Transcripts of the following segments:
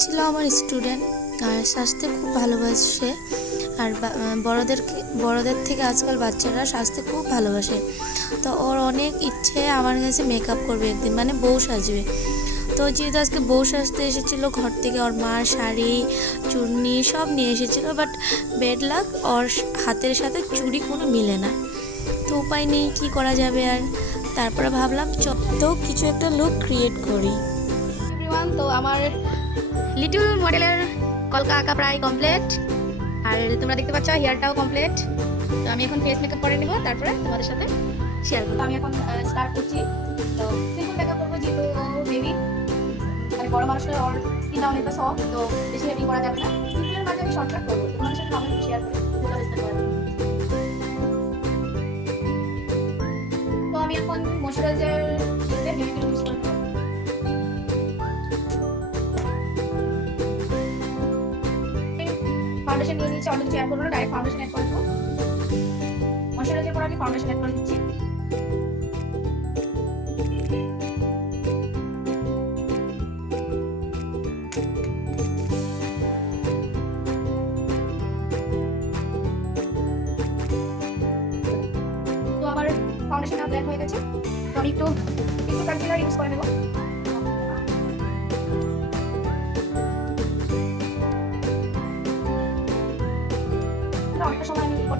ছিল আমার স্টুডেন্ট আর সাজতে খুব ভালোবাসে। আর বা- বড়দেরকে বড়দের থেকে আজকাল বাচ্চারা সাজতে খুব ভালোবাসে। তো ওর অনেক ইচ্ছে আমার কাছে মেকআপ করবে একদিন মানে বউ সাজবে। তো যেহেতু আজকে বউ সাজতে এসেছিল, ঘর থেকে ওর মার শাড়ি, চুন্নি সব নিয়ে এসেছিল বাট বেড লাক ওর হাতের সাথে চুড়ি কোনো মিলে না। তো উপায় নেই, কী করা যাবে আর? তারপরে ভাবলাম তো কিছু একটা লুক ক্রিয়েট করি। তো আমার লিটল মডেলের কলকা আঁকা প্রায় কমপ্লিট আর তোমরা দেখতে পাচ্ছ হেয়ারটাও কমপ্লিট তো আমি এখন ফেস মেকআপ করে নেব, তারপরে তোমাদের সাথে শেয়ার করব। আমি এখন স্টার্ট করছি। তো সিম্পল মেকআপ করব যেহেতু বেবি মানে বড় মানুষের ওর স্কিনটা অনেকটা সফট তো বেশি হেভি করা যাবে না। সিম্পলের মাঝে আমি শর্টকাট করব। তোমাদের সাথে কমেন্ট শেয়ার করে তোমরা বুঝতে পারবে তো আমি এখন ময়শ্চারাইজার ফাউন্ডেশন নিয়ে নিয়েছি, অনেক কিছু অ্যাড করব না ডাইরেক্ট ফাউন্ডেশন অ্যাড করে দেবো। ময়শ্চারাইজার পর আমি ফাউন্ডেশন অ্যাড করে দিচ্ছি। তো আমার ফাউন্ডেশন ব্ল্যাক হয়ে গেছে। তো আমি একটু একটু কনসিলার ইউজ করে নেব।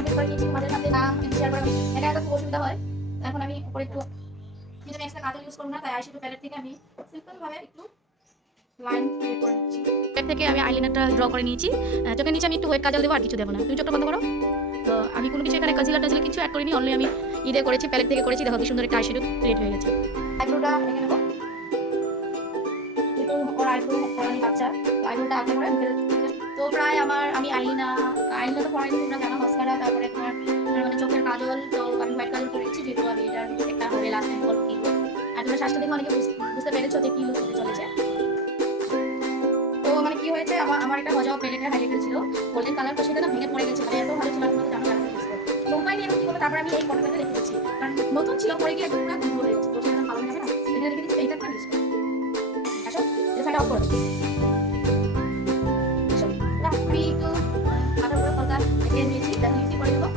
কমপ্লিট করে নিয়েছি তোমাদের সাথে না শেয়ার করে এটা একটা খুব অসুবিধা হয়। এখন আমি উপরে একটু যেহেতু আমি এক্সট্রা কাজল ইউজ করব না তাই আইশ্যাডো প্যালেট থেকে আমি সিম্পল ভাবে একটু লাইন করে নিচ্ছি। থেকে আমি আইলাইনারটা ড্র করে নিয়েছি। চোখের নিচে আমি একটু হোয়াইট কাজল দেবো আর কিছু দেবো না। তুমি চোখটা বন্ধ করো। তো আমি কোনো কিছু এখানে কনসিলার টাজিলার কিছু অ্যাড করিনি অনলি আমি ইদে করেছি প্যালেট থেকে করেছি। দেখো কি সুন্দর একটা আইশ্যাডো ক্রিয়েট হয়ে গেছে। আইব্রোটা এখানে নেব। ওর আইব্রো বাচ্চা আইব্রোটা আগে করে তো প্রায় আমার আমি আইলিনা আইলিনা তো পড়াইনি তোমরা জানো মাস্কারা শ্বাসটা দেখে অনেকে বুঝতে পেরেছ যে কি লুক চলেছে? তো মানে কি হয়েছে? আমার আমার একটা গজাও প্লেটে হাইলাইটার ছিল গোল্ডেন কালার তো সেটা ভেঙে পড়ে গেছে। মানে এত ভালো ছিল তোমাদের জানো জানো মুম্বাই নিয়ে কি হলো তারপর আমি এই ফটোটাতে রেখে দিচ্ছি কারণ নতুন ছিল পরে গিয়ে একদম পুরো হয়ে গেছে। তো সেটা এইটা একটা এটা অফ আমি করে। দেবো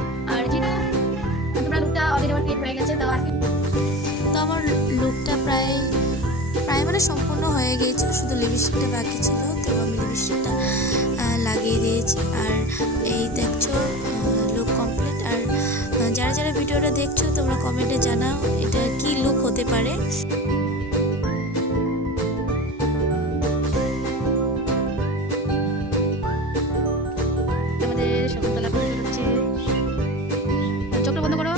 মানে সম্পূর্ণ হয়ে গিয়েছিল, শুধু লিপস্টিকটা বাকি ছিল, তো আমি লিপস্টিকটা লাগিয়ে দিয়েছি। আর এই দেখছ লুক কমপ্লিট আর যারা যারা ভিডিওটা দেখছ, তোমরা কমেন্টে জানাও এটা কি লুক হতে পারে। আমাদের সকালবেলা হচ্ছে বন্ধ করো।